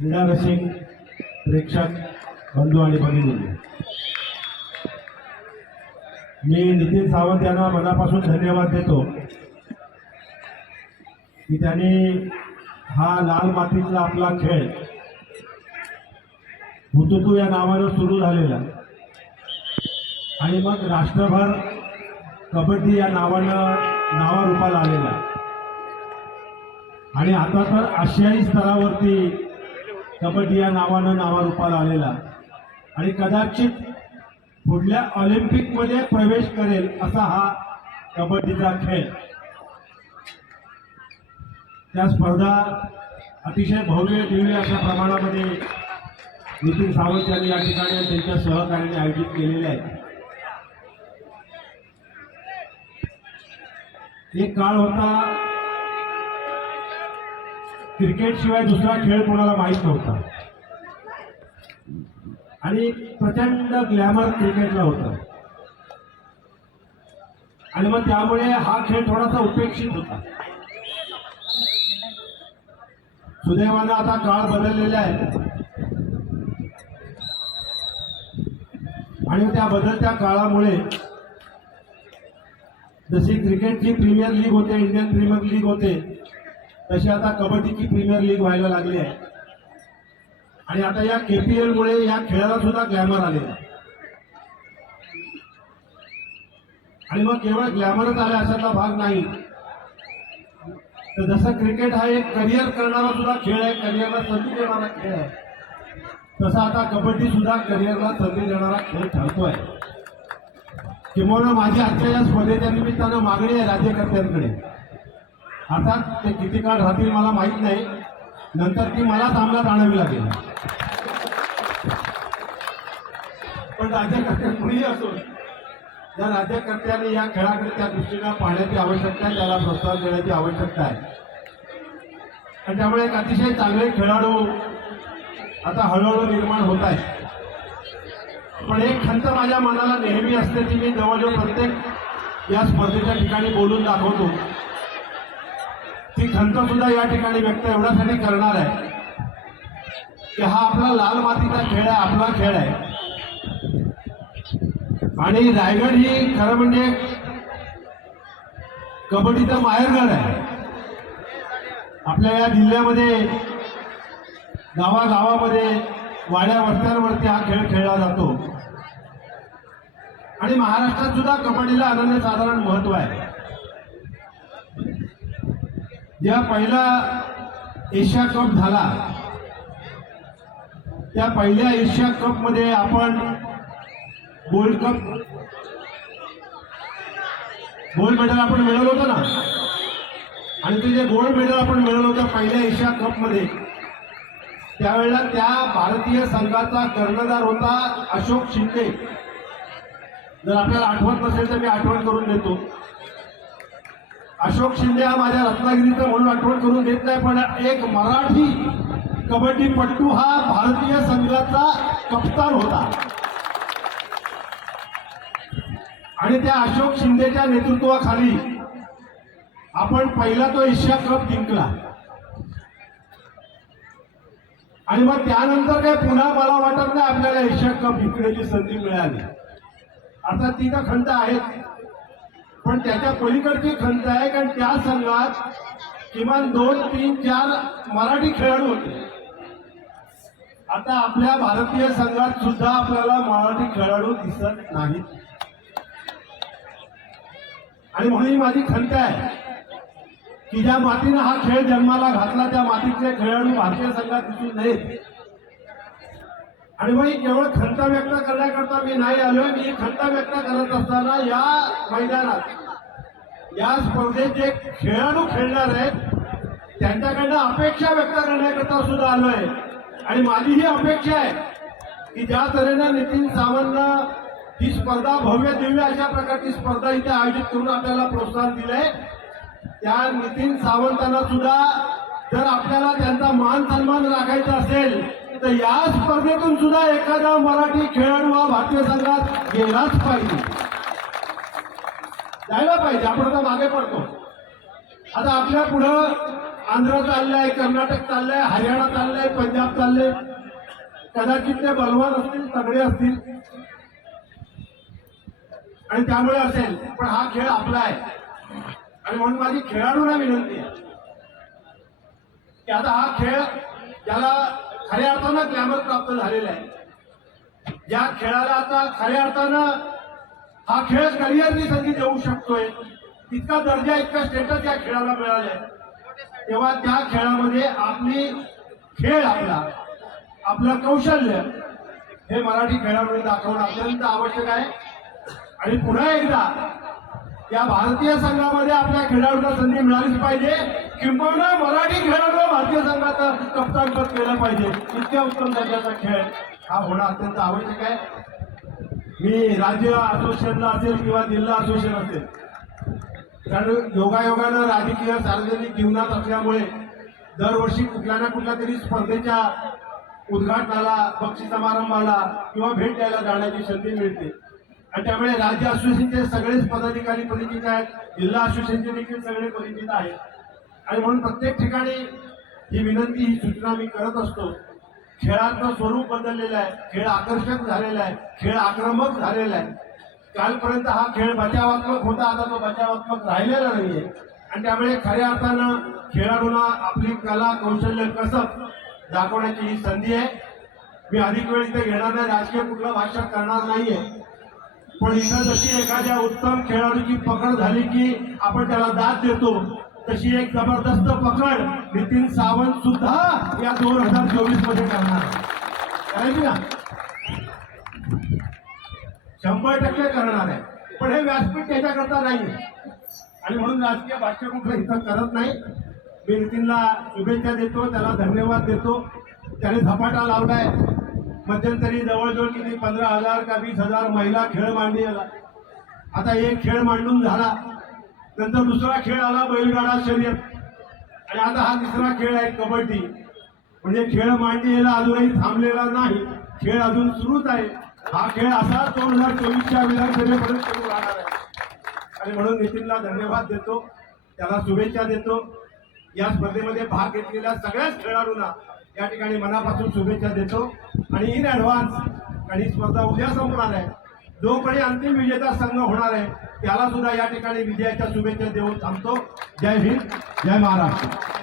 क्रीडा रसिक प्रेक्षक बंधू आणि भगिनी मी नितीन सावंत यांना मनापासून धन्यवाद देतो. की त्यांनी हा लाल मातीतला आपला खेळ हुतुतू या नावानं सुरू झालेला. आणि मग राष्ट्रभर कबड्डी या नावानं नावारूपाला आलेला. आणि आता तर आशियाई स्तरावरती कबड्डी या नावानं नावारूपाला आलेला. आणि कदाचित पुढल्या ऑलिम्पिकमध्ये प्रवेश करेल असा हा कबड्डीचा खेळ. त्या स्पर्धा अतिशय भव्य दिव्य अशा प्रमाणामध्ये नितीन सावंत यांनी या ठिकाणी त्यांच्या सहकार्याने आयोजित केलेले आहेत. एक काळ होता क्रिकेट शिवाय दुसरा खेळ कोणाला माहीत नव्हता. आणि प्रचंड ग्लॅमर क्रिकेटला होता. आणि मग त्यामुळे हा खेळ थोडासा उपेक्षित होता. सुदैवानं आता काळ बदललेला आहे. आणि त्या बदलत्या काळामुळे जशी क्रिकेटची प्रीमियर लीग होते इंडियन प्रीमियर लीग होते तशी आता कबड्डीची प्रीमियर लीग व्हायला लागली आहे. आणि आता या केपीएल मुळे या खेळाला सुद्धा ग्लॅमर आले आणि मग केवळ ग्लॅमरच आले अशातला भाग नाही. तर जसं क्रिकेट हा एक करिअर करणारा सुद्धा खेळ आहे करिअरला संधी देणारा खेळ आहे तसा आता कबड्डी सुद्धा करिअरला संधी देणारा खेळ ठरतोय. किंवा माझी आजच्या या स्पर्धेच्या निमित्तानं मागणी आहे राज्यकर्त्यांकडे. अर्थात ते किती काळ राहतील मला माहीत नाही. नंतर ती मला सामन्यात आणावी लागेल. पण राज्यकर्त्या कुणीही असो त्या राज्यकर्त्यांनी या खेळाकडे त्या दृष्टीनं पाहण्याची आवश्यकता आहे त्याला प्रोत्साहन देण्याची आवश्यकता आहे. आणि त्यामुळे एक अतिशय चांगले खेळाडू आता हळूहळू निर्माण होत आहेत. पण एक खंत माझ्या मनाला नेहमी असते ती मी जवळजवळ प्रत्येक या स्पर्धेच्या ठिकाणी बोलून दाखवतो. ती खंत सुद्धा या ठिकाणी व्यक्त एवढ्यासाठी करणार आहे. की हा आपला लाल मातीचा खेळ आहे आपला खेळ आहे. आणि रायगड ही खरं म्हणजे कबड्डीचं माहेरगड आहे. आपल्या या जिल्ह्यामध्ये गावागावामध्ये वाड्या वस्त्यांवरती हा खेळ खेळला जातो. आणि महाराष्ट्रात सुद्धा कबड्डीला अनन्यसाधारण महत्त्व आहे. ज्या पहिला एशिया कप झाला त्या पहिल्या एशिया कपमध्ये आपण गोल्ड कप गोल्ड मेडल आपण मिळवलं होतं ना? आणि ते जे गोल्ड मेडल आपण मिळवलं होतं पहिल्या एशिया कपमध्ये त्यावेळेला त्या भारतीय संघाचा कर्णधार होता अशोक शिंदे. जर आपल्याला आठवत नसेल तर मी आठवण करून देतो. अशोक शिंदे हा माझ्या रत्नागिरीचा म्हणून आठवण करून देत नाही पण एक मराठी कबड्डीपट्टू हा भारतीय संघाचा कप्तान होता. आणि त्या अशोक शिंदेच्या नेतृत्वाखाली आपण पहिला तो एशिया कप जिंकला. आणि मग त्यानंतर काय पुन्हा मला वाटत नाही आपल्याला एशिया कप जिंकण्याची संधी मिळाली. अर्थात ती तर खंत आहेच पण त्याच्या पलीकडची खंत आहे कारण त्या संघात किमान दोन तीन चार मराठी खेळाडू होते. आता आपल्या भारतीय संघात सुद्धा आपल्याला मराठी खेळाडू दिसत नाहीत. आणि म्हणून ही माझी खंत आहे की ज्या मातीनं हा खेळ जन्माला घातला त्या मातीतले खेळाडू भारतीय संघात दिसून नयेत आणि मग केवळ खंत व्यक्त करण्याकरता मी नाही आलोय. मी खंत व्यक्त करत असताना या मैदानात या स्पर्धेत जे खेळाडू खेळणार आहेत. त्यांच्याकडनं अपेक्षा व्यक्त करण्याकरता सुद्धा आलोय. आणि माझी ही अपेक्षा आहे की ज्या तऱ्हेनं नितीन सावंतनं ही स्पर्धा भव्य दिव्य अशा प्रकारची स्पर्धा इथे आयोजित करून आपल्याला प्रोत्साहन दिलंय. त्या नितीन सावंतांना सुद्धा जर आपल्याला त्यांचा मान सन्मान राखायचा असेल तर या स्पर्धेतून सुद्धा एखादा मराठी खेळाडू हा भारतीय संघात गेलाच पाहिजे. जायला पाहिजे. आपण आता मागे पडतो. आता आपल्या पुढं आंध्र चाललंय कर्नाटक चाललंय हरियाणा चाललंय पंजाब चाललंय. कदाचित ते बलवान असतील तगडे असतील. आणि त्यामुळे असेल पण हा खेळ आपला आहे. आणि म्हणून माझी खेळाडूंना विनंती आहे. की आता हा खेळ ज्याला खऱ्या अर्थानं ग्लॅमर प्राप्त झालेला आहे. ज्या खेळाला आता खऱ्या अर्थानं हा खेळ करिअरनी संधी देऊ शकतोय. इतका दर्जा इतका स्टेटस या खेळाला मिळालाय. तेव्हा त्या खेळामध्ये आपली खेळ आपला आपलं कौशल्य हे मराठी खेळामध्ये दाखवणं अत्यंत आवश्यक आहे. आणि पुन्हा एकदा या भारतीय संघामध्ये आपल्या खेळाडूंना संधी मिळालीच पाहिजे. किंबहुना मराठी खेळाडू भारतीय संघाचं कप्तानपद केलं पाहिजे. इतक्या उत्तम दर्जाचा खेळ हा होणं अत्यंत आवश्यक आहे. मी राज्य असोसिएशनला असेल किंवा जिल्हा असोसिएशन असेल कारण योगायोगानं राजकीय सार्वजनिक जीवनात असल्यामुळे दरवर्षी कुठल्या ना कुठल्या तरी स्पर्धेच्या उद्घाटनाला पक्षी समारंभाला किंवा भेट द्यायला जाण्याची संधी मिळते. आणि त्यामुळे राज्य असोसिएशनचे सगळेच पदाधिकारी परिचित आहेत जिल्हा असोसिएशनचे देखील सगळे परिचित आहेत. आणि म्हणून प्रत्येक ठिकाणी ही विनंती ही सूचना मी करत असतो. खेळाचं स्वरूप बदललेलं आहे खेळ आकर्षक झालेला आहे खेळ आक्रमक झालेला आहे. कालपर्यंत हा खेळ बचावात्मक होता आता तो बचावात्मक राहिलेला नाहीये. आणि त्यामुळे खऱ्या अर्थानं खेळाडूंना आपली कला कौशल्य कसं दाखवण्याची ही संधी आहे. मी अधिक वेळ इथे घेणार नाही राजकीय कुठलं भाषण करणार नाहीये. पण इथं जशी एखाद्या उत्तम खेळाडूची पकड झाली की आपण त्याला दाद देतो तशी एक जबरदस्त पकड नितीन सावंत सुद्धा या दोन हजार चोवीसमध्ये करणार. करायची ना शंभर टक्के करणार आहे. पण हे व्यासपीठ त्याच्याकरता नाही आणि म्हणून राजकीय भाष्य कुठलं इथं करत नाही. मी नितीनला शुभेच्छा देतो त्याला धन्यवाद देतो. त्याने झपाटा लावलाय. मध्यंतरी जवळजवळ किती पंधरा हजार का वीस हजार महिला खेळ मांडणी आला आता एक खेळ मांडून झाला. नंतर दुसरा खेळ आला बैलगाडा शर्यत आणि आता हा तिसरा खेळ आहे कबड्डी. म्हणजे खेळ मांडणी याला अजूनही थांबलेला नाही. खेळ अजून सुरूच आहे. हा खेळ असा दोन हजार चोवीसच्या विधानसभेपर्यंत सुरू राहणार आहे. आणि म्हणून नितीनला धन्यवाद देतो. त्याला शुभेच्छा देतो. या स्पर्धेमध्ये भाग घेतलेल्या सगळ्याच खेळाडूंना या ठिकाणी मनापासून शुभेच्छा देतो. आणि इन ॲडव्हान्स आणि स्पर्धा उद्या संपणार आहे. जो कोणी अंतिम विजेता संघ होणार आहे त्याला सुद्धा या ठिकाणी विजयाच्या शुभेच्छा देऊन थांबतो. जय हिंद जय महाराष्ट्र.